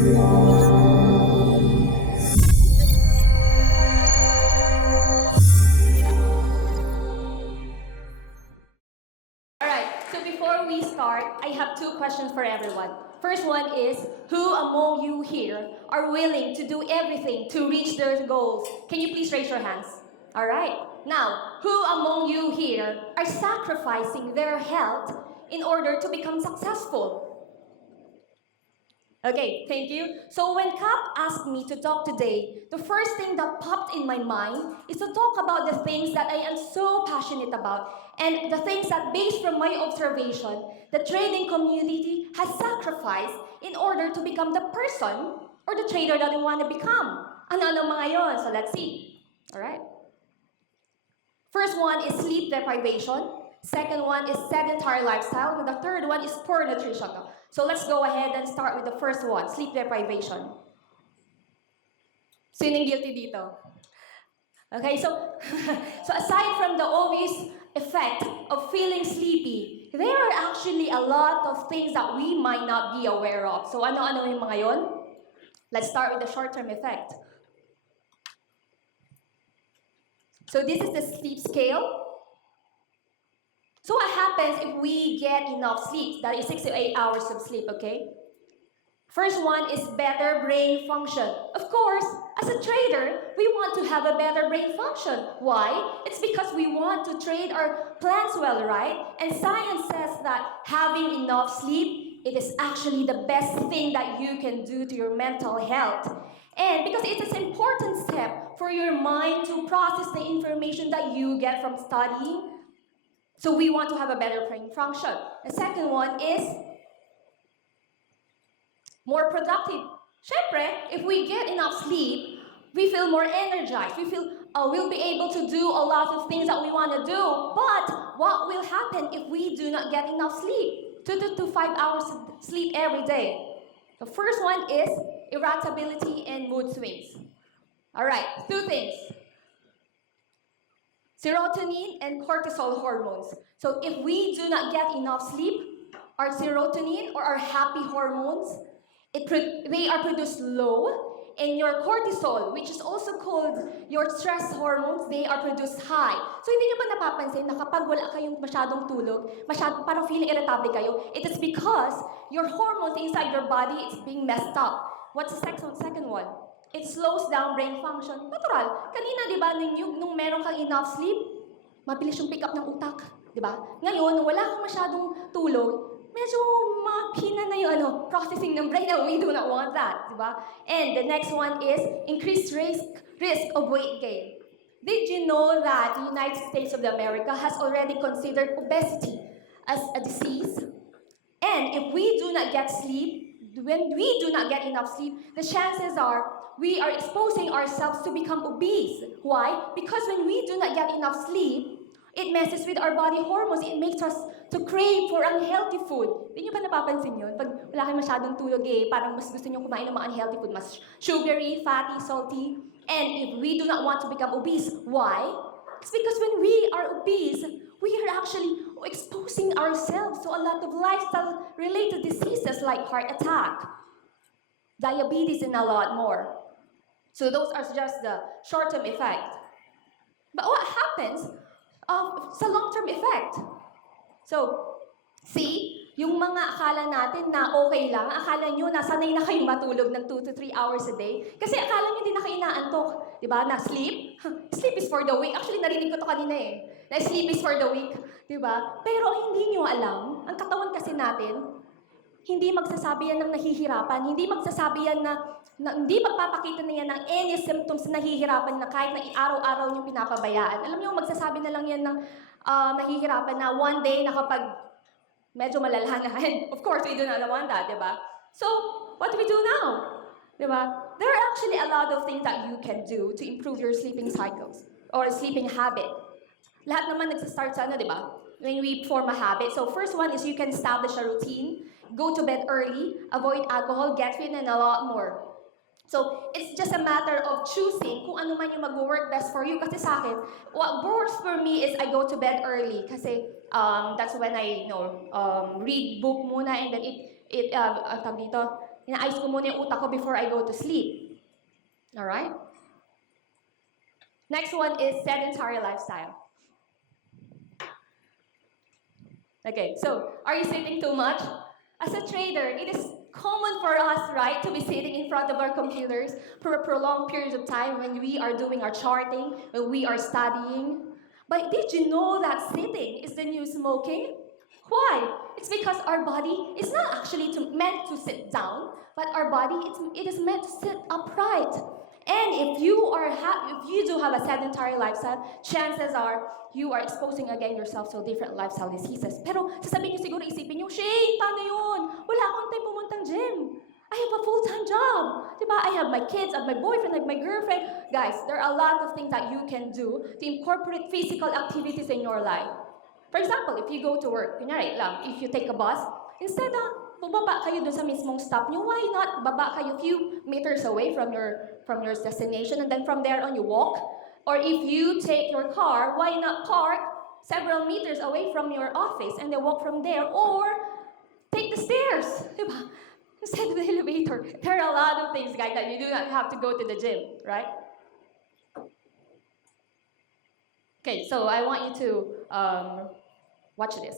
So before we start, I have two questions for everyone. First one is, who among you here are willing to do everything to reach their goals? Can you please raise your hands? All right. Now, who among you here are sacrificing their health in order to become successful? Okay, thank you. So when Cap asked me to talk today, the first thing that popped in my mind is to talk about the things that I am so passionate about and the things that, based from my observation, the trading community has sacrificed in order to become the person or the trader that they want to become. Ano mga yon? So let's see. All right. First one is sleep deprivation. Second one is sedentary lifestyle. And the third one is poor nutrition. So let's go ahead and start with the first one, sleep deprivation. Sinong guilty dito? Okay, so aside from the obvious effect of feeling sleepy, there are actually a lot of things that we might not be aware of. So ano-ano yung mga yon? Let's start with the short-term effect. So this is the sleep scale. So what happens if we get enough sleep? That is 6 to 8 hours of sleep, okay? First one is better brain function. Of course, as a trader, we want to have a better brain function. Why? It's because we want to trade our plans well, right? And science says that having enough sleep, it is actually the best thing that you can do to your mental health. And because it is an important step for your mind to process the information that you get from studying, so we want to have a better brain function. The second one is more productive. Syempre, if we get enough sleep, we feel more energized. We feel we'll be able to do a lot of things that we want to do. But what will happen if we do not get enough sleep? 2 to 5 hours of sleep every day. The first one is irritability and mood swings. All right, two things. Serotonin and cortisol hormones. So if we do not get enough sleep, our serotonin or our happy hormones, they are produced low, and your cortisol, which is also called your stress hormones, they are produced high. So hindi niyo ba napapansin na kapag wala kayong masyadong tulog, parang feeling irritable kayo, it is because your hormones inside your body is being messed up. What's the second one? It slows down brain function. Natural. Kanina, di ba, nung meron kang enough sleep, mabilis yung pick up ng utak. Di ba? Ngayon, nung wala kang masyadong tulog, medyo mahina na yung processing ng brain, and we do not want that. Di ba? And the next one is increased risk of weight gain. Did you know that the United States of America has already considered obesity as a disease? And if we do not get sleep, when we do not get enough sleep, the chances are we are exposing ourselves to become obese. Why? Because when we do not get enough sleep, it messes with our body hormones. It makes us to crave for unhealthy food. Hindi nyo ba napapansin yun? Pag wala kayo masyadong tulog parang mas gusto nyo kumain ng mga unhealthy food. Mas sugary, fatty, salty. And if we do not want to become obese, why? It's because when we are obese, we are actually exposing ourselves to a lot of lifestyle-related diseases like heart attack, diabetes, and a lot more. So those are just the short-term effect. But what happens sa long-term effect? So, see, yung mga akala natin na okay lang, akala nyo na sanay na kayong matulog ng 2 to 3 hours a day, kasi akala nyo hindi na kayo inaantok. Diba? Na sleep? Sleep is for the weak. Actually, narinig ko to kanina na sleep is for the weak. Diba? Pero hindi nyo alam, ang katawan kasi natin, hindi magsasabi yan ng nahihirapan, hindi magsasabi yan na hindi magpapakita na yan ng any symptoms na nahihirapan na kahit na araw-araw nyo pinapabayaan. Alam nyo, magsasabi na lang yan ng nahihirapan na one day na kapag medyo malala na. And of course, we do not want that, diba? So, what do we do now? Diba? There are actually a lot of things that you can do to improve your sleeping cycles or sleeping habit. Lahat naman nagsastart sa diba? When we form a habit. So first one is you can establish a routine, go to bed early, avoid alcohol, get fit, and a lot more. So it's just a matter of choosing kung ano man yung mag-work best for you. Kasi sa akin, what works for me is I go to bed early. Kasi that's when I read book muna, and then Ina-ice ko muna yung utak ko before I go to sleep. Alright? Next one is sedentary lifestyle. Okay, so are you sitting too much? As a trader, it is common for us, right, to be sitting in front of our computers for a prolonged period of time when we are doing our charting, when we are studying. But did you know that sitting is the new smoking? Why? It's because our body is not actually meant to sit down, but our body it is meant to sit upright. And if you do have a sedentary lifestyle, chances are you are exposing again yourself to different lifestyle diseases. Pero sasabihin niyo siguro, isipin niyo, Shayne, paano yun? Wala akong time pumuntang gym. I have a full-time job. Diba? I have my kids, I have my boyfriend, I have my girlfriend. Guys, there are a lot of things that you can do to incorporate physical activities in your life. For example, if you go to work, kunyari lang, if you take a bus, instead bumaba kayo dun sa mismong stop nyo, why not baba kayo few meters away from your destination, and then from there on you walk? Or if you take your car, why not park several meters away from your office and then walk from there? Or take the stairs, diba? Instead of the elevator. There are a lot of things, guys, that you do not have to go to the gym, right? Okay, so I want you to watch this.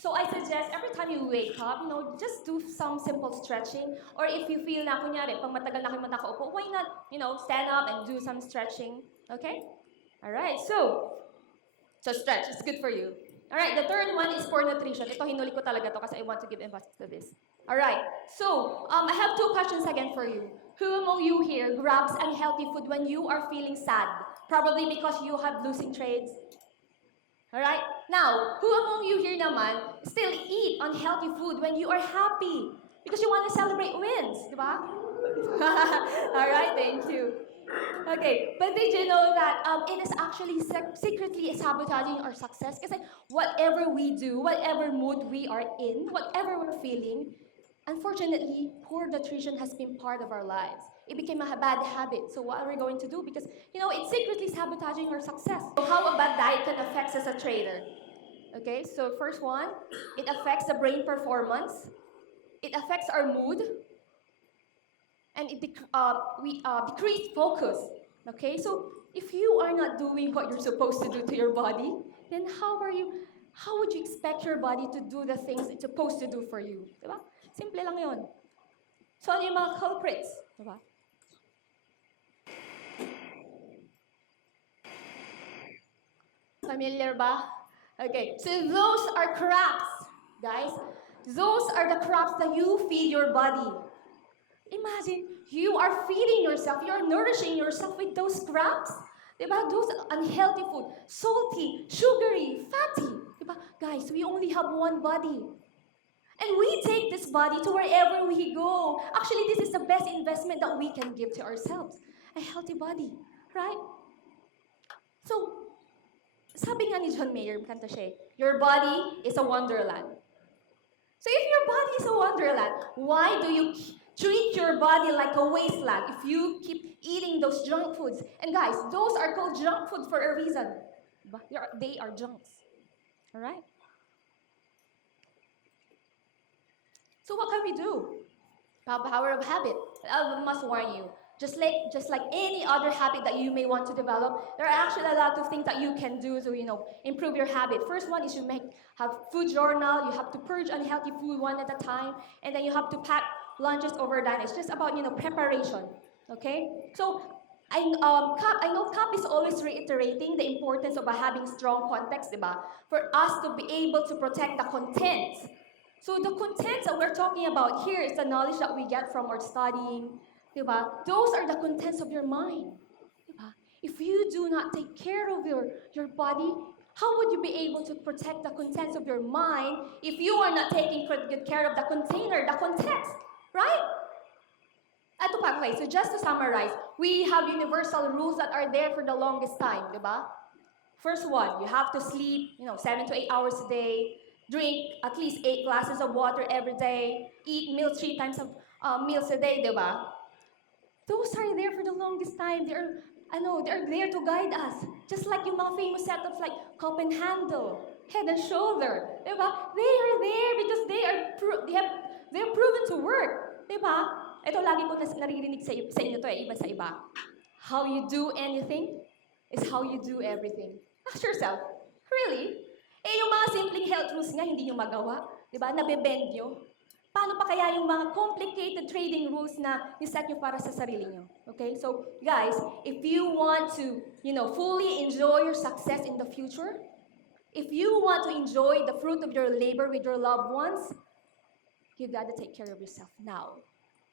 So I suggest every time you wake up, just do some simple stretching. Or if you feel na, kunyari, pag matagal na kayo nakaupo, why not, stand up and do some stretching, okay? All right, so stretch, it's good for you. All right, the third one is for nutrition. Ito, hinuli ko talaga to kasi I want to give emphasis to this. All right, so I have two questions again for you. Who among you here grabs unhealthy food when you are feeling sad? Probably because you have losing trades. Alright? Now, who among you here naman still eat unhealthy food when you are happy? Because you want to celebrate wins, di ba? Alright, thank you. Okay, but did you know that it is actually secretly sabotaging our success? Kasi whatever we do, whatever mood we are in, whatever we're feeling, unfortunately, poor nutrition has been part of our lives. It became a bad habit. So what are we going to do? Because, it's secretly sabotaging our success. So how a bad diet can affect us as a trader? Okay, so first one, it affects the brain performance. It affects our mood. And it decrease focus. Okay, so if you are not doing what you're supposed to do to your body, then how would you expect your body to do the things it's supposed to do for you? Diba? Simple lang yun. So ano yung mga culprits? Diba? Familiar ba? Okay, so those are crabs, guys. Those are the crabs that you feed your body. Imagine, you are feeding yourself, you are nourishing yourself with those crabs. Diba? Those unhealthy food, salty, sugary, fatty. Diba? Guys, we only have one body. And we take this body to wherever we go. Actually, this is the best investment that we can give to ourselves. A healthy body, right? So, sabi nga ni John Mayer, kanta siya, your body is a wonderland. So if your body is a wonderland, why do you treat your body like a wasteland if you keep eating those junk foods. And guys, those are called junk foods for a reason. They are junks. All right? So what can we do? Power of habit. I must warn you. Just like any other habit that you may want to develop, there are actually a lot of things that you can do to improve your habit. First one is you have food journal. You have to purge unhealthy food one at a time, and then you have to pack lunches overnight. It's just about preparation. Okay. So I know Cap is always reiterating the importance of having strong context, diba? For us to be able to protect the contents. So the contents that we're talking about here is the knowledge that we get from our studying, diba? Those are the contents of your mind, diba? If you do not take care of your body, how would you be able to protect the contents of your mind if you are not taking good care of the container, the context, right? Ito pa, okay, so just to summarize, we have universal rules that are there for the longest time, diba? First one, you have to sleep, 7 to 8 hours a day, drink at least 8 glasses of water every day, eat meals 3 times meals a day, diba? Those are there for the longest time. They're there to guide us. Just like yung mga famous setups like cup and handle, head and shoulder, diba? They are there because they're proven to work, diba? Ito lagi ko naririnig sa inyo to iba sa iba. How you do anything is how you do everything. Ask yourself, really? Yung mga simpleng health rules nga, hindi nyo magawa. Diba? Nabebend nyo. Paano pa kaya yung mga complicated trading rules na niset nyo para sa sarili nyo? Okay? So, guys, if you want to, fully enjoy your success in the future, if you want to enjoy the fruit of your labor with your loved ones, you gotta take care of yourself now.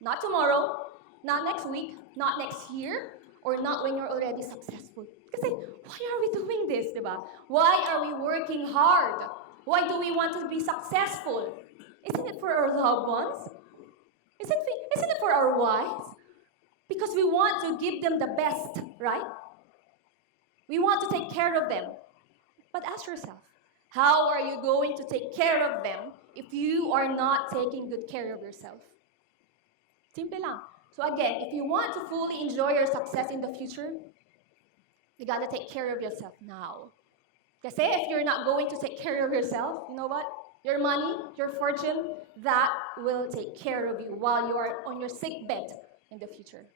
Not tomorrow, not next week, not next year, or not when you're already successful. Kasi, why are we doing this, diba? Why are we working hard? Why do we want to be successful? Isn't it for our loved ones? Isn't it for our wives? Because we want to give them the best, right? We want to take care of them. But ask yourself, how are you going to take care of them if you are not taking good care of yourself? Simple lang. So again, if you want to fully enjoy your success in the future, you gotta take care of yourself now. Kasi if you're not going to take care of yourself, you know what? Your money, your fortune, that will take care of you while you are on your sick bed in the future.